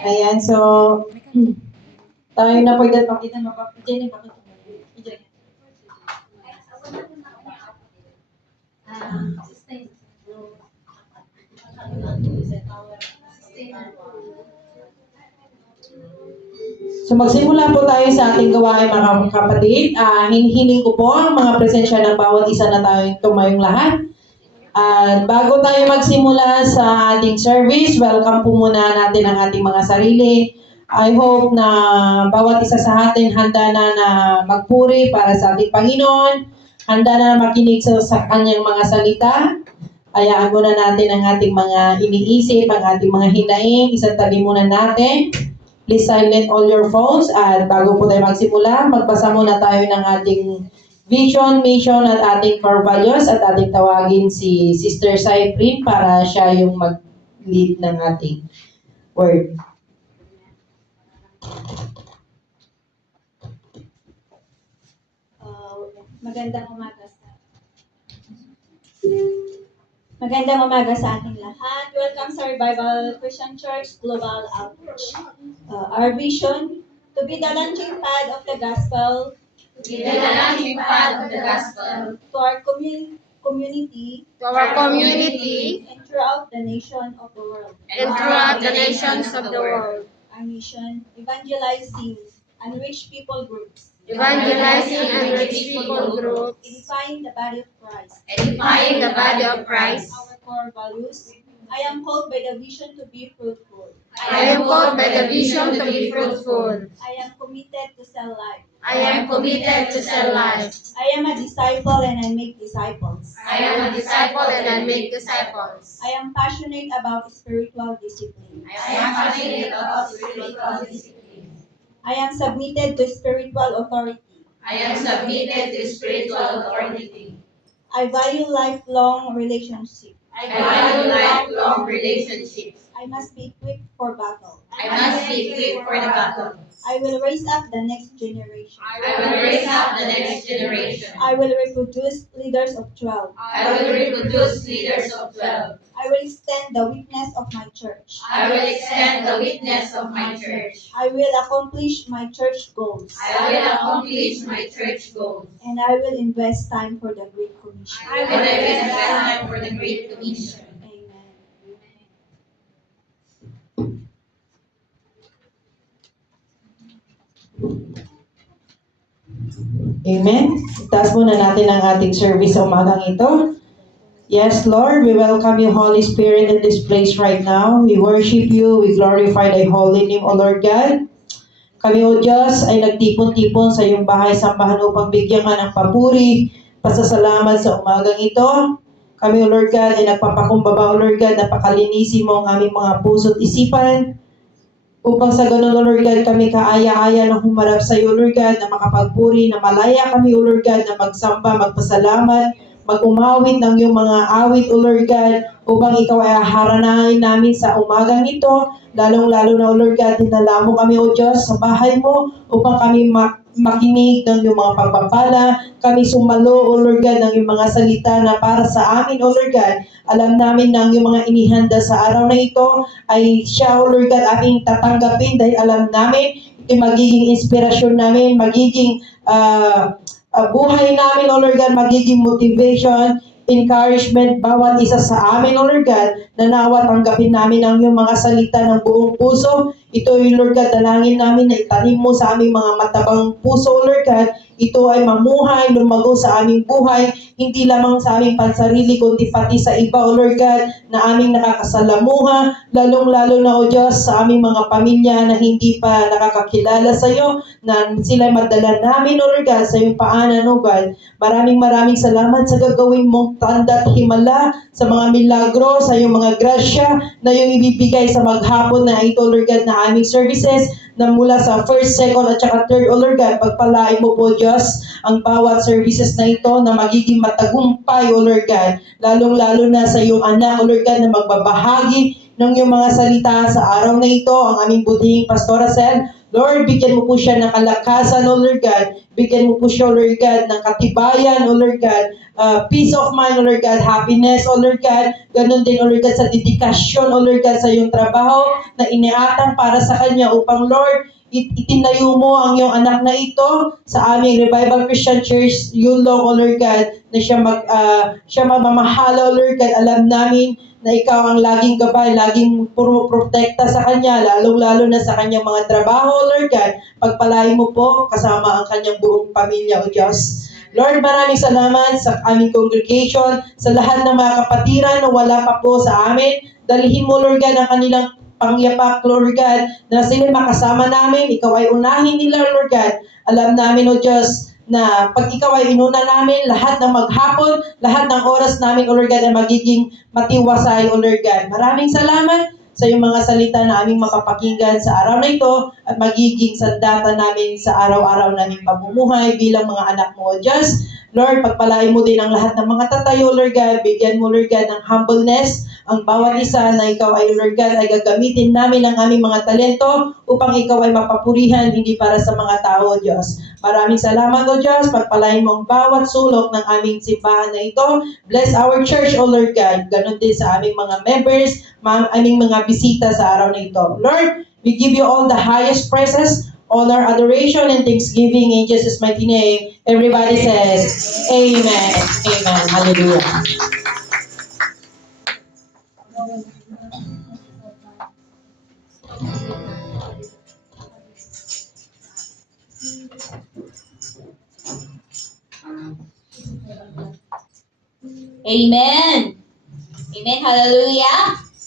Ayan, so, tayo na po ilan pakita mapapagyan yung pakita. So magsimula po tayo sa ating gawain mga kapatid. Hinihiling ko po ang mga presensya ng bawat isa na tayong tumayong lahat. At bago tayo magsimula sa ating service, welcome po muna natin ang ating mga sarili. I hope na bawat isa sa atin handa na magpuri para sa ating Panginoon, handa na makinig sa kanyang mga salita. Hayaan muna natin ang ating mga iniisip, ang ating mga hinaing, isatabi muna natin. Please silent all your phones at bago po tayo magsimula, magbasa muna tayo ng ating vision, mission at ating core values at ating tawagin si Sister Cyprine para siya yung mag-lead ng ating word. Magandang umaga sa ating lahat. Welcome sa Revival Christian Church Global Outreach. Our vision, to be the launching pad of the gospel, to our community, and throughout the nation of the world. Our mission, evangelizing unreached people groups, edifying the body of Christ. Our core values, I am called by the vision to be fruitful. I am committed to sell life. I am a disciple and I make disciples. I am passionate about spiritual discipline. I am submitted to spiritual authority. I value lifelong relationships. I must be equipped for battle. I will raise up the next generation. I will reproduce leaders of 12. I will extend the witness of my church. I will accomplish my church goals. And I will invest time for the Great Commission. Amen. Taas muna natin ang ating service sa umagang ito. Yes, Lord, we welcome you, Holy Spirit, in this place right now. We worship you, we glorify thy holy name, O Lord God. Kami, O Diyos, ay nagtipon-tipon sa iyong bahay sambahan upang bigyan ka ng papuri, pasasalamat sa umagang ito. Kami, O Lord God, ay nagpapakumbaba, O Lord God, napakalinisin mo ang aming mga puso at isipan. Upang sa ganun, O Lord God, kami kaaya-aya na humarap sa iyo, O Lord God, na makapagpuri, na malaya kami, O Lord God, na magsamba, magpasalamat, mag-umawit ng iyong mga awit, O Lord God, upang ikaw ay haranahin namin sa umagang ito, lalong-lalo na, O Lord God, dinala mo kami, O Diyos, sa bahay mo, upang kami makinig ng iyong mga pagpapala, kami sumalo, O Lord God, ng iyong mga salita na para sa amin, O Lord God. Alam namin na ang iyong mga inihanda sa araw na ito ay siya, O Lord God, aming tatanggapin dahil alam namin ito magiging inspirasyon namin, magiging buhay namin, O Lord God, magiging motivation, encouragement, bawat isa sa amin, O Lord God, na nawa tanggapin namin ang iyong mga salita ng buong puso. Ito, O Lord God, dalangin namin na itanim mo sa aming mga matabang puso, O Lord God. Ito ay mamuhay, lumago sa aming buhay, hindi lamang sa aming pansarili, kundi pati sa iba, O Lord God, na aming nakakasalamuha, lalong-lalo na, O Diyos, sa aming mga pamilya na hindi pa nakakakilala sa iyo, na sila madala namin, O Lord God, sa iyong paanan, O God. Maraming salamat sa gagawin mong tanda at himala, sa mga milagro, sa iyong mga grasya na iyong ibibigay sa maghapon na ito, Lord God, na aming services, na mula sa first, second, at saka third, O Lord God, pagpalain mo po, Diyos, ang bawat services na ito na magiging matagumpay, O Lord God, lalong-lalo na sa iyong anak, O Lord God, na magbabahagi ng iyong mga salita sa araw na ito, ang aming budhing Pastora Sel. Lord, bigyan mo po siya ng kalakasan, O Lord God, Bigyan mo po siya, O Lord God, ng katibayan, O Lord God, peace of mind, O Lord God, happiness, O Lord God, ganun din, O Lord God, sa dedikasyon, O Lord God, sa iyong trabaho na iniatang para sa kanya upang, Lord, itinayo mo ang iyong anak na ito sa aming Revival Christian Church, Yulong, O Lord God, na siya mamamahala, O Lord God. Alam namin na ikaw ang laging gabay, laging puro protekta sa kanya, lalong-lalo na sa kanyang mga trabaho, Lord God. Pagpalain mo po kasama ang kanyang buong pamilya, O Diyos. Lord, maraming salamat sa aming congregation, sa lahat ng mga kapatiran na wala pa po sa amin. Dalihin mo, Lord God, ang kanilang pangyapak, Lord God, na sila makasama namin. Ikaw ay unahin nila, Lord God. Alam namin, O Diyos, na pag ikaw ay inuna namin, lahat ng maghapon, lahat ng oras namin, O Lord God, ay magiging matiwasay, O Lord God. Maraming salamat sa iyong mga salita na aming mapapakinggan sa araw na ito at magiging sandata namin sa araw-araw naming pamumuhay bilang mga anak mo, O Diyos. Lord, pagpalain mo din ang lahat ng mga tatayo, Lord God. Bigyan mo, Lord God, ng humbleness ang bawat isa na ikaw ay, Lord God, ay gagamitin namin ang aming mga talento upang ikaw ay mapapurihan, hindi para sa mga tao, O Diyos. Maraming salamat, O Diyos. Pagpalain mo ang bawat sulok ng aming simbahan na ito. Bless our church, O Lord God. Ganon din sa aming mga members, aming mga bisita sa araw na ito. Lord, we give you all the highest praises, honor, adoration, and thanksgiving in Jesus' mighty name. Everybody says, Amen. Amen. Hallelujah. Amen. Amen. Hallelujah.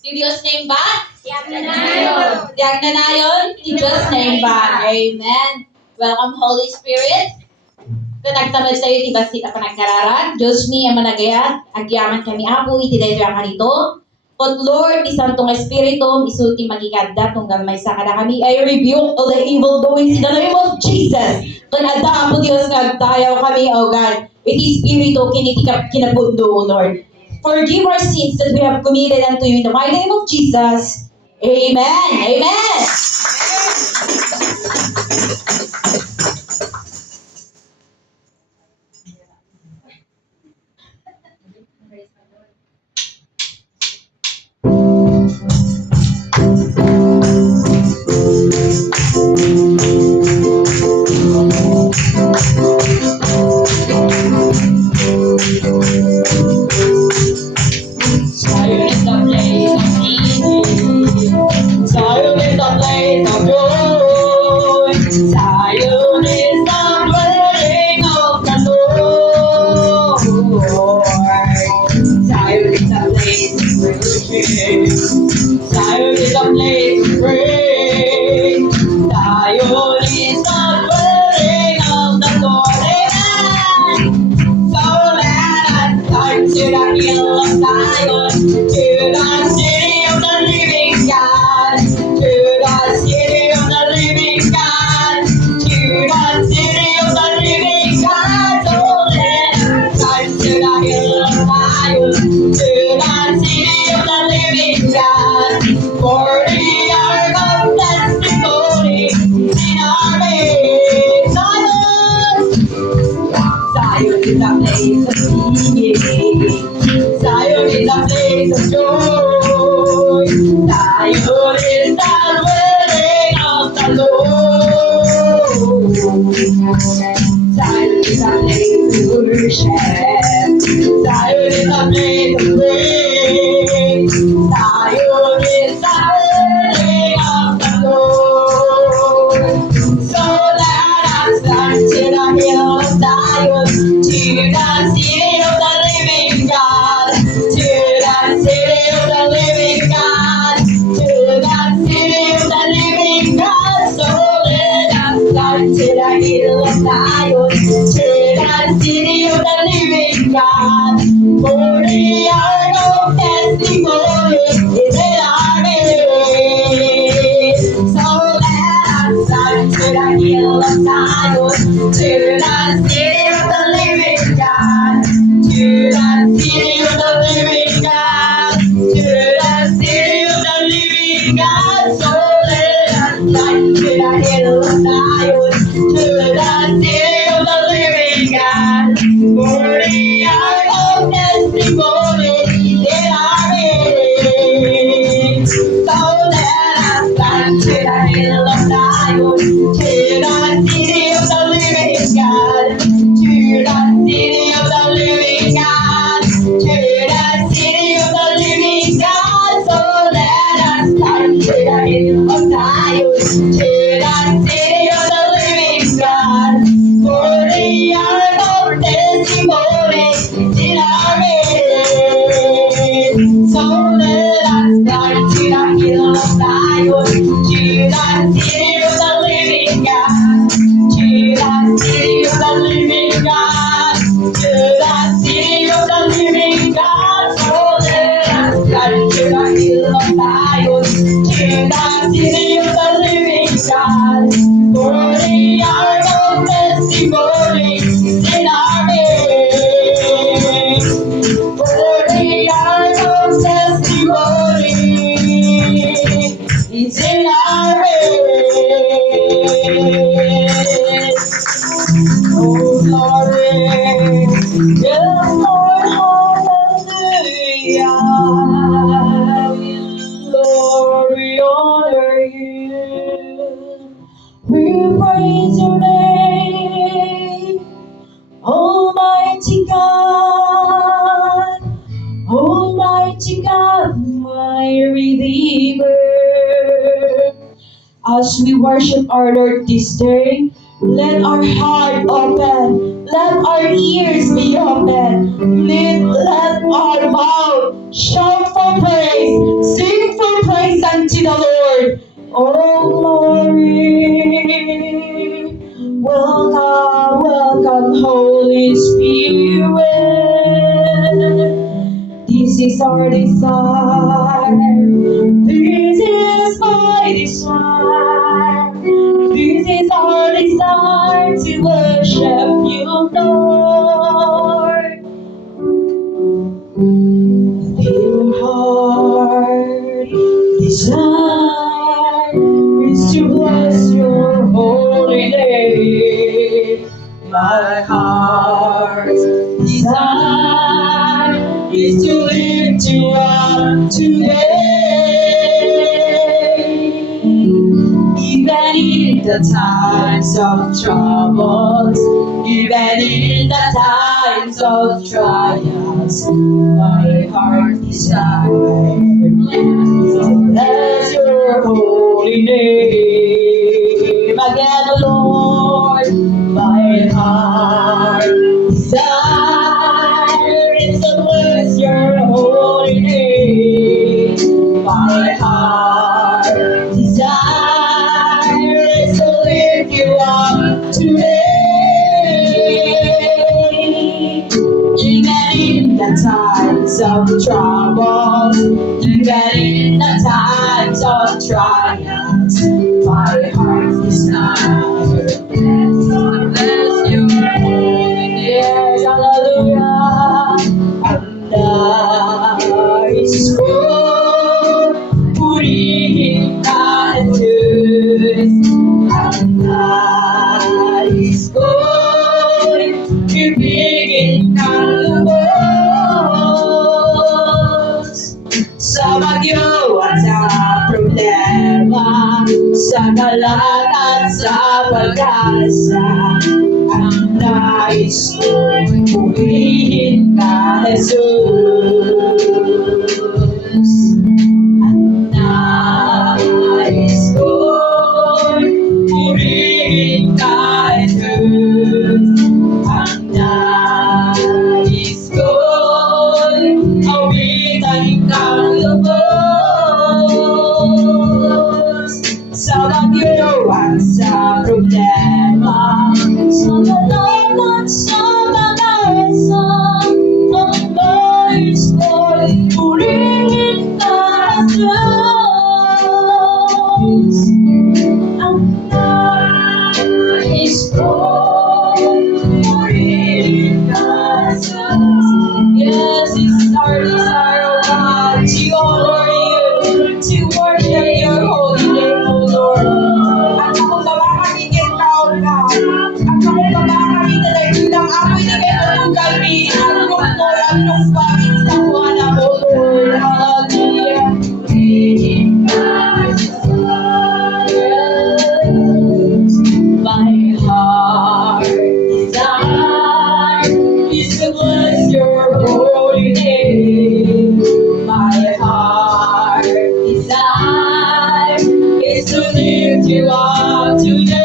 Yung Diyos name ba? Tiyak na nayon. In Diyos name ba? Amen. Welcome, Holy Spirit. Nagtamad tayo, tiba sila panagkararan. Diyos mi, ang managayat. Agyaman kami apo, itidayo ang kanito. But Lord, isang tong Espiritu, isuti magikada, tong gamay sa kada kami. I rebuke all the evil doings in the name of Jesus. Kanada po Diyos, nagtayaw kami, O God. Iti Espiritu, kinitikap kinabundo, O Lord. Forgive our sins that we have committed unto you in the mighty name of Jesus. Amen. Amen. Zion is the place of healing. Zion is the place hill of Zion, to the city of the living God, to the city of the living God, to the city of the living God. So let us come to the hill of Zion, to the city of the living God. For the hour of testimony is in our midst. So let us come to the hill of Zion, to the city of the living God, to the city of the living God, to the city of the living God. So let us come to the hill of Zion, to the city of the living God. For the hour of testimony is in our midst. For the hour of testimony is in our midst. Oh, glory. Yes, Lord, hallelujah. Lord, we honor you. We praise your name, Almighty God. Almighty God, my Redeemer. As we worship our Lord this day, let our heart open, let our ears be open, let our mouth shout for praise, sing for praise unto the Lord. Oh, glory. Welcome, welcome, Holy Spirit. This is our desire. This is my desire. This is our desire to worship you, Lord. Your heart desire is to bless your holy name. My heart's desire is to lift you up today. Even in the times of troubles, even in the times of trials, my heart desires to bless your holy name. Again, Lord, my heart desires to bless your holy name. My heart desires to lift you up today. Even in the times of trouble, even in the times of trials, my heart desires to bless you. Yes, hallelujah. Allah is good, purihin ka Diyos. Allah is good, ibigin kang lubos. Sa bagyo at sa problema, sa kalat at sa pag-asa, ang nais ko'y purihin ka, Jesus. Ang nais ko'y purihin ka, Jesus. Ang nais ko'y awitan kang lubos. Sa bagyo at sa problema, sa kalat at sa pag-asa, ang nais ko'y purihin lift you up today.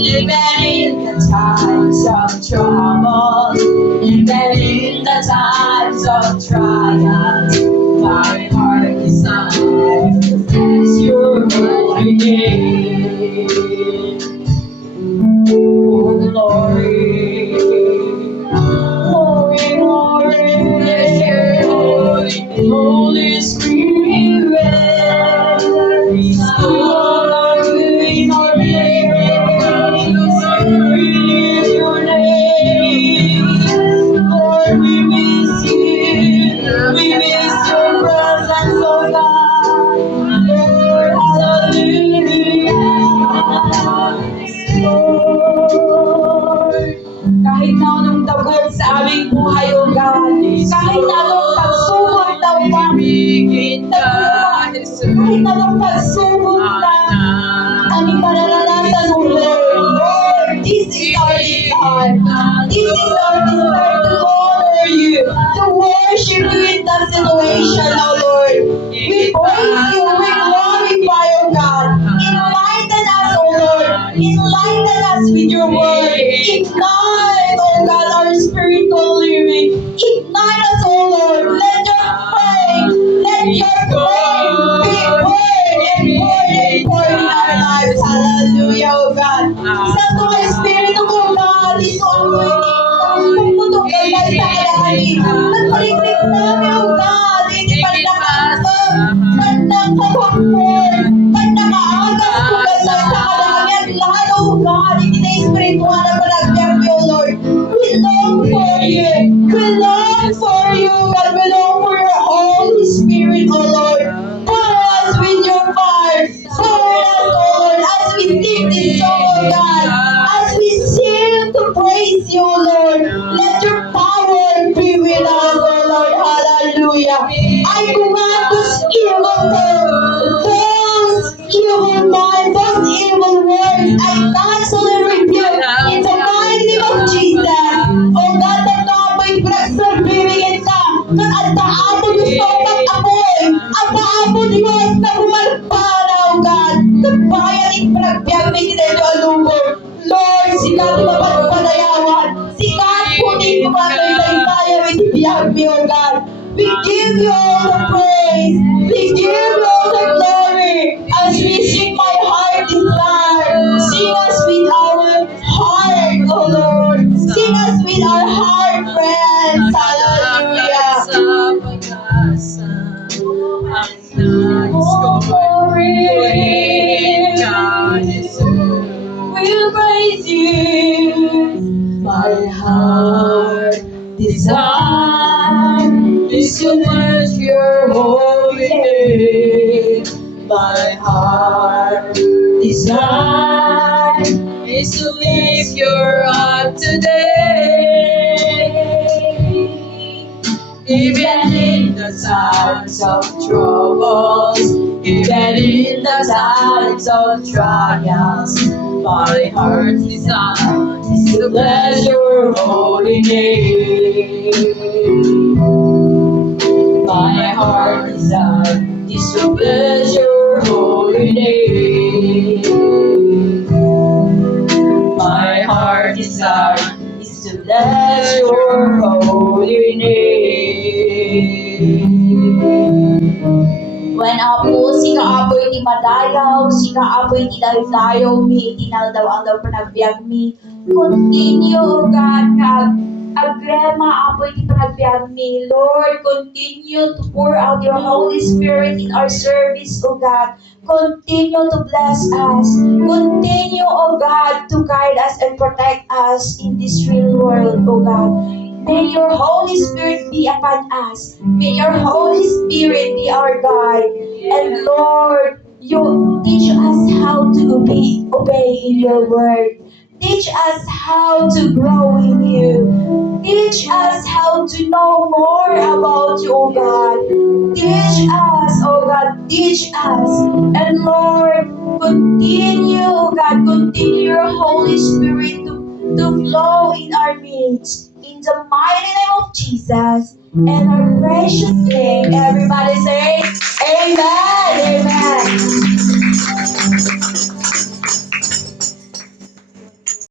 Even in the times of trouble, even in the times of trials, my heart desires your holy name. Oh, glory, glory, glory, Holy Spirit, glory, glory, your name. Lord, we miss you. We miss your presence, oh God. Lord, hallelujah. Lord, kahit na anong dagod sa aming buhay, O God, kahit na anong pagsubok na kahit na anong pagsubok na aming mararanasan, O Lord, Lord, this is our desire. This is our desire to honor you, to worship you in that situation, O Lord. We praise you, we glorify, O God. Enlighten us, O Lord. Enlighten us with your word. Ignite, O God, our spiritual living. Ignite us, O Lord. Let your flame be poured and poured and poured in our lives. Hallelujah, O God. Santo Espiritu ko, God, ito ang pumutok ka sa kalahani. Nagpaligpit namin, O God, hindi pa nakakasap, nagkakampor, nagkakaagas ko ka sa kalahani at lahat, O God, hindi na espiritual na panagbiyak, O Lord. We long for you. We long for you, God. We long for your Holy Spirit, O Lord. Pour us with your fire. Pour us, O Lord, as we sing this song, O God. As we sing to praise you, O Lord. Let your power be with us, O Lord. Hallelujah. I command those evil thoughts, those evil minds, those evil words. I cancel and rebuke in the mighty name of Jesus. Oh God, nagkapoy pagsabihin na ng agtaabo gusto pag-apoy. Agtaabo Diyos na bumalpana, oh God. Nagbayan in pragbyag may tinedyo alubog. Lord, sikat mapagpanayawan. Sikat po din kumatoy sa itaya may tibiyag mi, oh God. We give you all the praise. We give you all the glory. As we sing my heart desire. Sing us with our heart, oh Lord. Sing us with our heart, friends. Hallelujah. Oh, glory. We'll praise you. My heart desire is to bless your holy name. My heart desire is to lift your up today. Even in the times of troubles, even in the times of trials, my heart's desire is to bless your holy name. My heart desire is to bless your holy name. My heart desire is to bless your holy name. When apo si kaapoy ti madayaw, si kaapoy ti daydayaw mi, itinaldaw ang daw panagbiag mi. Continue, O God, kag agrema apoy ti panagbiag mi. Lord, continue to pour out your Holy Spirit in our service, O God. Continue to bless us. Continue, O God, to guide us and protect us in this real world, O God. May your Holy Spirit be upon us. May your Holy Spirit be our guide. And Lord, you teach us how to obey in your word. Teach us how to grow in you. Teach us how to know more about you, O God. Teach us, O God, teach us. And Lord, continue, O God, continue your Holy Spirit to flow in our midst. In the mighty name of Jesus and our precious name, everybody say, Amen.